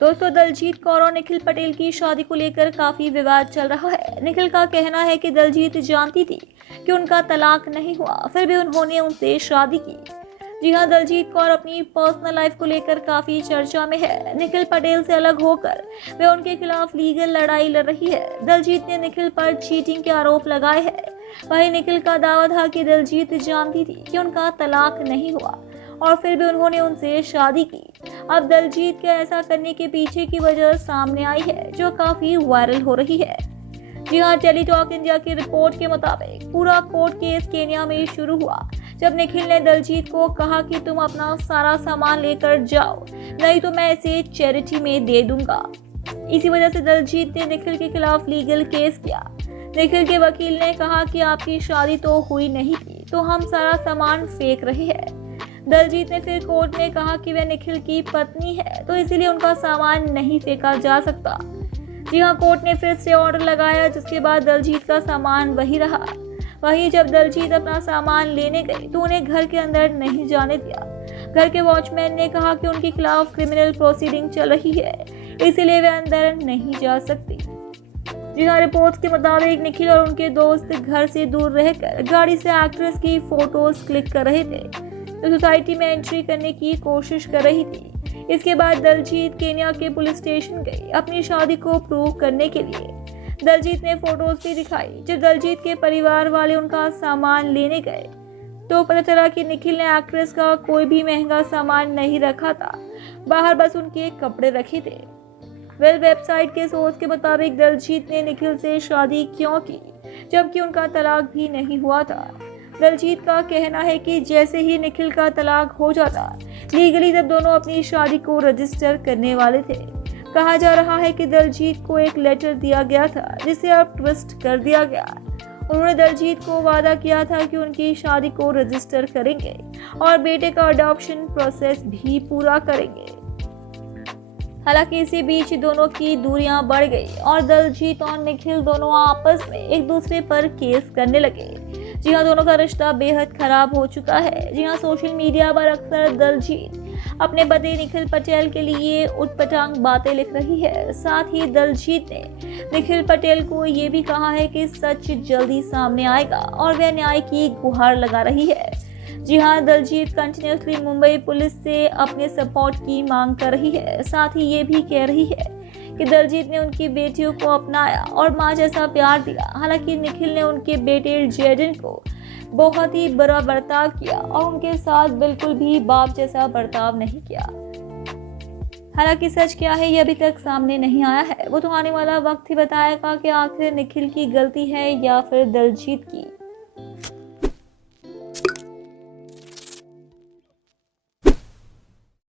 दोस्तों, दलजीत कौर और निखिल पटेल की शादी को लेकर काफी विवाद चल रहा है। निखिल का कहना है कि दलजीत जानती थी कि उनका तलाक नहीं हुआ, फिर भी उन्होंने उनसे शादी की। जी हां, दलजीत कौर अपनी पर्सनल लाइफ को लेकर काफी चर्चा में है। निखिल पटेल से अलग होकर वे उनके खिलाफ लीगल लड़ाई लड़ रही है। दलजीत ने निखिल पर चीटिंग के आरोप लगाए हैं। वहीं निखिल का दावा था कि दलजीत जानती थी कि उनका तलाक नहीं हुआ और फिर भी उन्होंने उनसे शादी की। अब दलजीत के ऐसा करने के पीछे की वजह सामने आई है, जो काफी वायरल हो रही है। जी हां, टेलीटॉक इंडिया की रिपोर्ट के मुताबिक पूरा कोर्ट केस केन्या में शुरू हुआ, जब निखिल ने दलजीत को कहा कि तुम अपना सारा सामान लेकर जाओ, नहीं तो मैं इसे चैरिटी में दे दूंगा। इसी वजह से दलजीत ने निखिल के खिलाफ लीगल केस किया। निखिल के वकील ने कहा कि आपकी शादी तो हुई नहीं थी, तो हम सारा सामान फेंक रहे हैं। दलजीत ने फिर कोर्ट में कहा कि वह निखिल की पत्नी है, तो इसीलिए उनका सामान नहीं फेंका जा सकता। जी हां, कोर्ट ने फिर से ऑर्डर लगाया, जिसके बाद दलजीत का सामान वही रहा। वहीं जब दलजीत अपना सामान लेने गए तो उन्हें घर के अंदर नहीं जाने दिया। घर के वॉचमैन ने कहा कि उनके खिलाफ क्रिमिनल प्रोसीडिंग चल रही है, इसीलिए वे अंदर नहीं जा सकती। जी हां, रिपोर्ट्स के मुताबिक निखिल और उनके दोस्त घर से दूर रहकर गाड़ी से एक्ट्रेस की फोटोज क्लिक कर रहे थे, तो सोसाइटी में एंट्री करने की कोशिश कर रही थी। इसके बाद दलजीत केन्या के पुलिस स्टेशन गई अपनी शादी को प्रूव करने के लिए। दलजीत ने फोटोज भी दिखाई। जब दलजीत के परिवार वाले उनका सामान लेने गए तो पता चला कि निखिल ने एक्ट्रेस का कोई भी महंगा सामान नहीं रखा था, बाहर बस उनके कपड़े रखे थे। वेबसाइट के सोर्स के मुताबिक दलजीत ने निखिल से शादी क्यों की, जबकि उनका तलाक भी नहीं हुआ था। दलजीत का कहना है कि जैसे ही निखिल का तलाक हो जाता लीगली, तब दोनों अपनी शादी को रजिस्टर करने वाले थे। कहा जा रहा है कि दलजीत को एक लेटर दिया गया था, जिसे अब ट्विस्ट कर दिया गया। उन्होंने दलजीत को वादा किया था कि उनकी शादी को रजिस्टर करेंगे और बेटे का अडॉप्शन प्रोसेस भी पूरा करेंगे। हालांकि इसी बीच दोनों की दूरियां बढ़ गई और दलजीत और निखिल दोनों आपस में एक दूसरे पर केस करने लगे। जी हां, दोनों का रिश्ता बेहद खराब हो चुका है। जी हां, सोशल मीडिया पर अक्सर दलजीत अपने पति निखिल पटेल के लिए उटपटांग बातें लिख रही है। साथ ही दलजीत ने निखिल पटेल को ये भी कहा है कि सच जल्दी सामने आएगा और वह न्याय की गुहार लगा रही है। जी हां, दलजीत कंटिन्यूसली मुंबई पुलिस से अपने सपोर्ट की मांग कर रही है। साथ ही ये भी कह रही है कि दलजीत ने उनकी बेटियों को अपनाया और मां जैसा प्यार दिया। हालांकि निखिल ने उनके बेटे जेडन को बहुत ही बुरा बर्ताव किया और उनके साथ बिल्कुल भी बाप जैसा बर्ताव नहीं किया। हालांकि सच क्या है ये अभी तक सामने नहीं आया है, वो तो आने वाला वक्त ही बताएगा कि आखिर निखिल की गलती है या फिर दलजीत की।